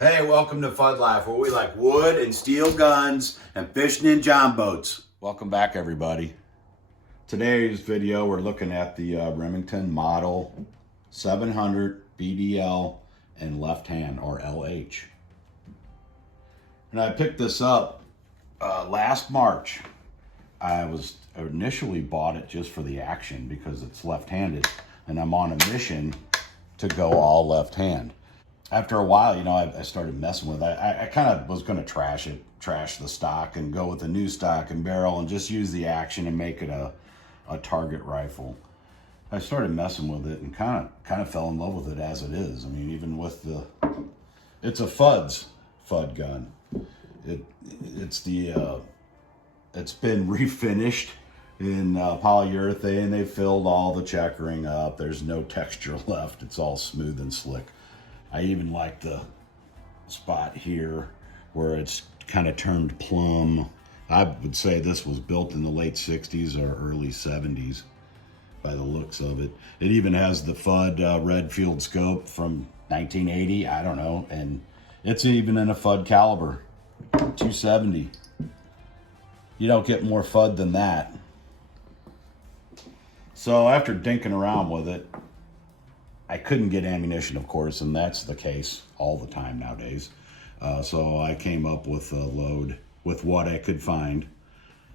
Hey, welcome to Fuddlife, where we like wood and steel guns and fishing in john boats. Welcome back, everybody. Today's video, we're looking at the Remington Model 700 BDL and left hand, or LH. And I picked this up last March. I initially bought it just for the action because it's left-handed, and I'm on a mission to go all left-hand. After a while, you know, I started messing with it. I kind of was going to trash the stock and go with the new stock and barrel and just use the action and make it a target rifle. I started messing with it and kind of fell in love with it as it is. I mean, even with it's a Fudd gun. It's been refinished in polyurethane. They filled all the checkering up. There's no texture left. It's all smooth and slick. I even like the spot here where it's kind of turned plumb. I would say this was built in the late 60s or early 70s by the looks of it. It even has the Fudd red field scope from 1980, I don't know, and it's even in a Fudd caliber, 270. You don't get more Fudd than that. So after dinking around with it, I couldn't get ammunition, of course, and that's the case all the time nowadays. So I came up with a load with what I could find.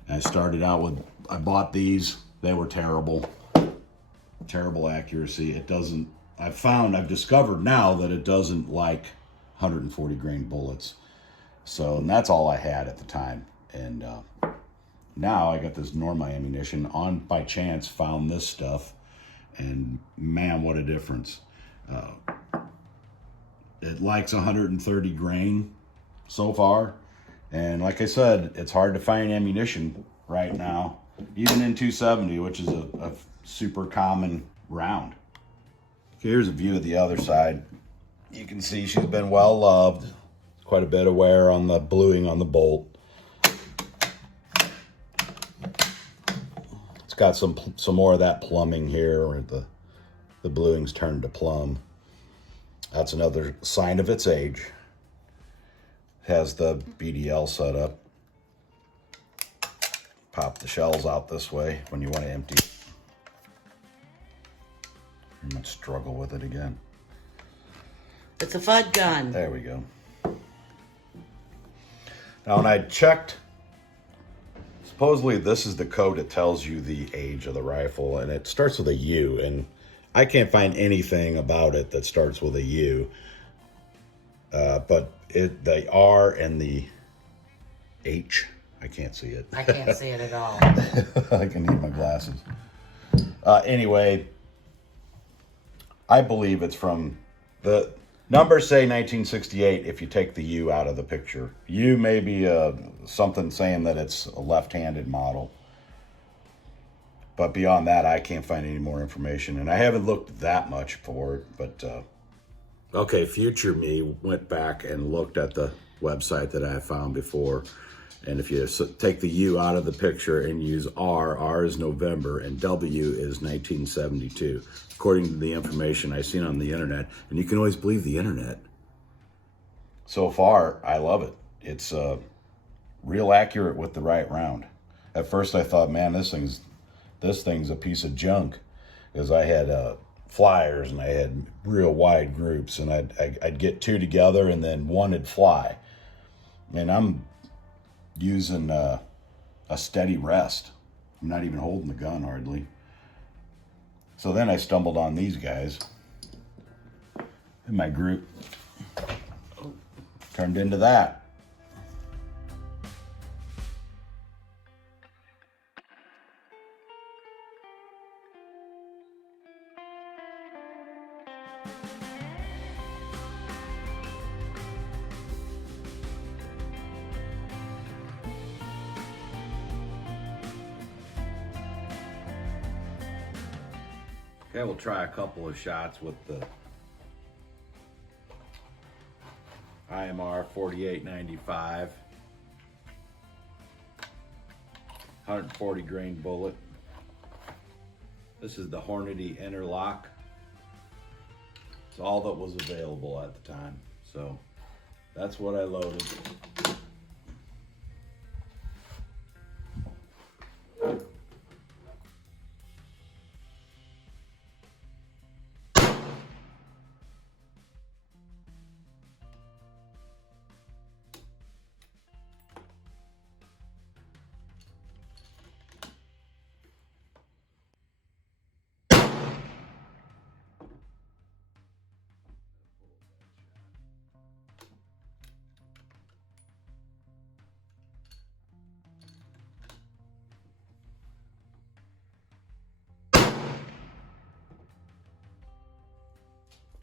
I started out with, I bought these. They were terrible. Terrible accuracy. I've discovered now that it doesn't like 140 grain bullets. So, and that's all I had at the time. And now I got this Norma ammunition. By chance, found this stuff. And man, what a difference. It likes 130 grain so far. And like I said, it's hard to find ammunition right now, even in 270, which is a super common round. Here's a view of the other side. You can see she's been well loved. Quite a bit of wear on the bluing on the bolt. It's got some more of that plumbing here where the bluing's turned to plumb. That's another sign of its age. Has the BDL set up. Pop the shells out this way when you want to empty. You might struggle with it again. It's a Fudd gun. There we go. Now when I checked, supposedly this is the code that tells you the age of the rifle, and it starts with a U, and I can't find anything about it that starts with a U. But the R and the H, I can't see it. I can't see it at all. I can need my glasses. Anyway, I believe it's from the numbers say 1968 if you take the U out of the picture. U may be something saying that it's a left-handed model. But beyond that, I can't find any more information. And I haven't looked that much for it. But, okay, future me went back and looked at the website that I found before. And if you take the U out of the picture and use R is November, and W is 1972, according to the information I've seen on the internet. And you can always believe the internet. So far, I love it. It's real accurate with the right round. At first, I thought, man, this thing's a piece of junk, because I had flyers and I had real wide groups, and I'd get two together and then one would fly. And I'm using a steady rest. I'm not even holding the gun hardly. So then I stumbled on these guys, and my group turned into that. Okay, we'll try a couple of shots with the IMR 4895, 140 grain bullet. This is the Hornady Interlock. It's all that was available at the time. So That's what I loaded.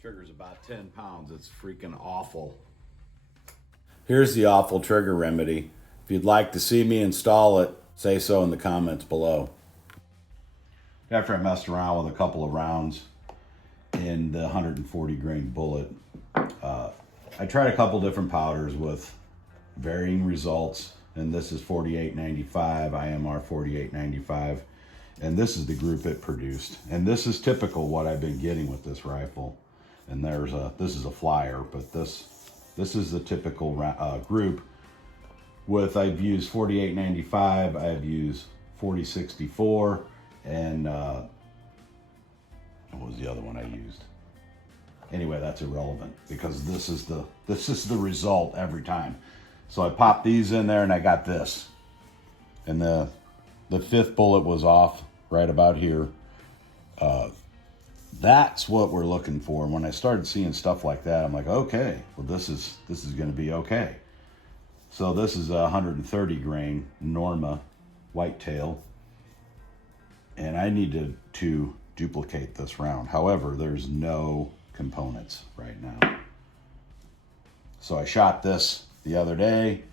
Trigger's about 10 pounds. It's freaking awful. Here's the awful trigger remedy. If you'd like to see me install it, say so in the comments below. After I messed around with a couple of rounds in the 140 grain bullet, I tried a couple different powders with varying results. And this is 4895, IMR 4895. And this is the group it produced. And this is typical what I've been getting with this rifle. And this is a flyer, but this is the typical group. I've used 4895, I've used 4064, and what was the other one I used? Anyway, that's irrelevant because this is the result every time. So I popped these in there and I got this. And the fifth bullet was off right about here. That's what we're looking for. And when I started seeing stuff like that, I'm like, okay, well this is going to be okay. So this is a 130 grain Norma whitetail, and I needed to duplicate this round. However, there's no components right now. So I shot this the other day,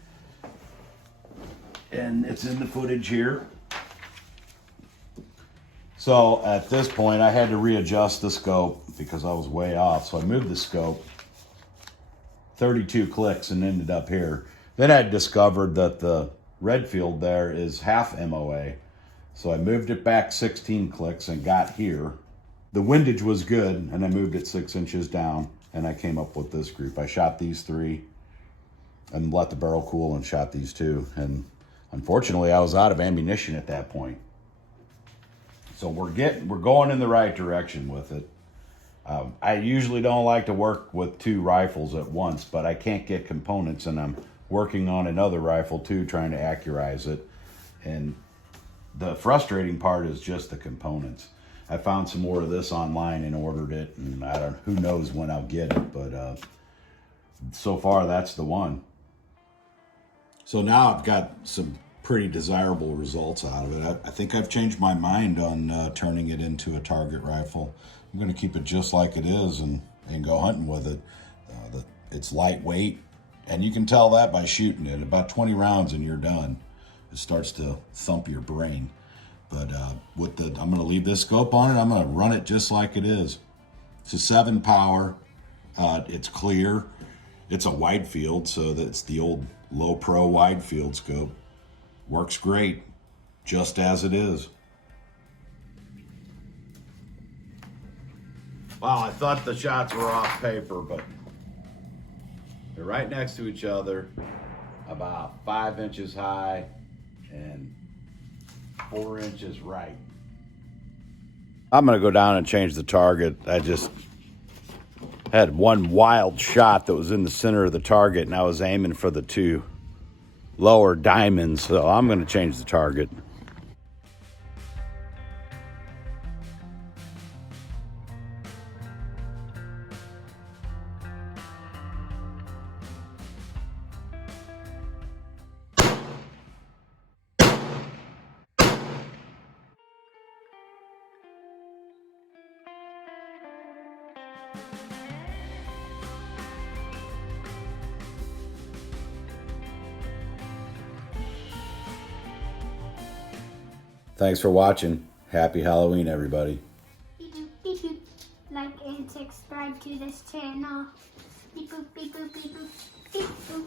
and it's in the footage here. So at this point, I had to readjust the scope because I was way off. So I moved the scope 32 clicks and ended up here. Then I discovered that the red field there is half MOA. So I moved it back 16 clicks and got here. The windage was good, and I moved it 6 inches down, and I came up with this group. I shot these 3 and let the barrel cool and shot these 2. And unfortunately, I was out of ammunition at that point. So we're going in the right direction with it. I usually don't like to work with 2 rifles at once, but I can't get components, and I'm working on another rifle too, trying to accurize it. And the frustrating part is just the components. I found some more of this online and ordered it, and who knows when I'll get it, but so far that's the one. So now I've got some pretty desirable results out of it. I think I've changed my mind on turning it into a target rifle. I'm going to keep it just like it is and go hunting with it. It's lightweight, and you can tell that by shooting it. About 20 rounds and you're done. It starts to thump your brain. But I'm going to leave this scope on it. I'm going to run it just like it is. It's a 7 power. It's clear. It's a wide field, so that's the old low pro wide field scope. Works great, just as it is. Wow, I thought the shots were off paper, but they're right next to each other, about 5 inches high and 4 inches right. I'm gonna go down and change the target. I just had one wild shot that was in the center of the target, and I was aiming for the 2 lower diamonds, so I'm going to change the target. Thanks for watching. Happy Halloween, everybody. Beep boop, beep boop. Like and subscribe to this channel. Beep boop, beep boop, beep boop, beep boop.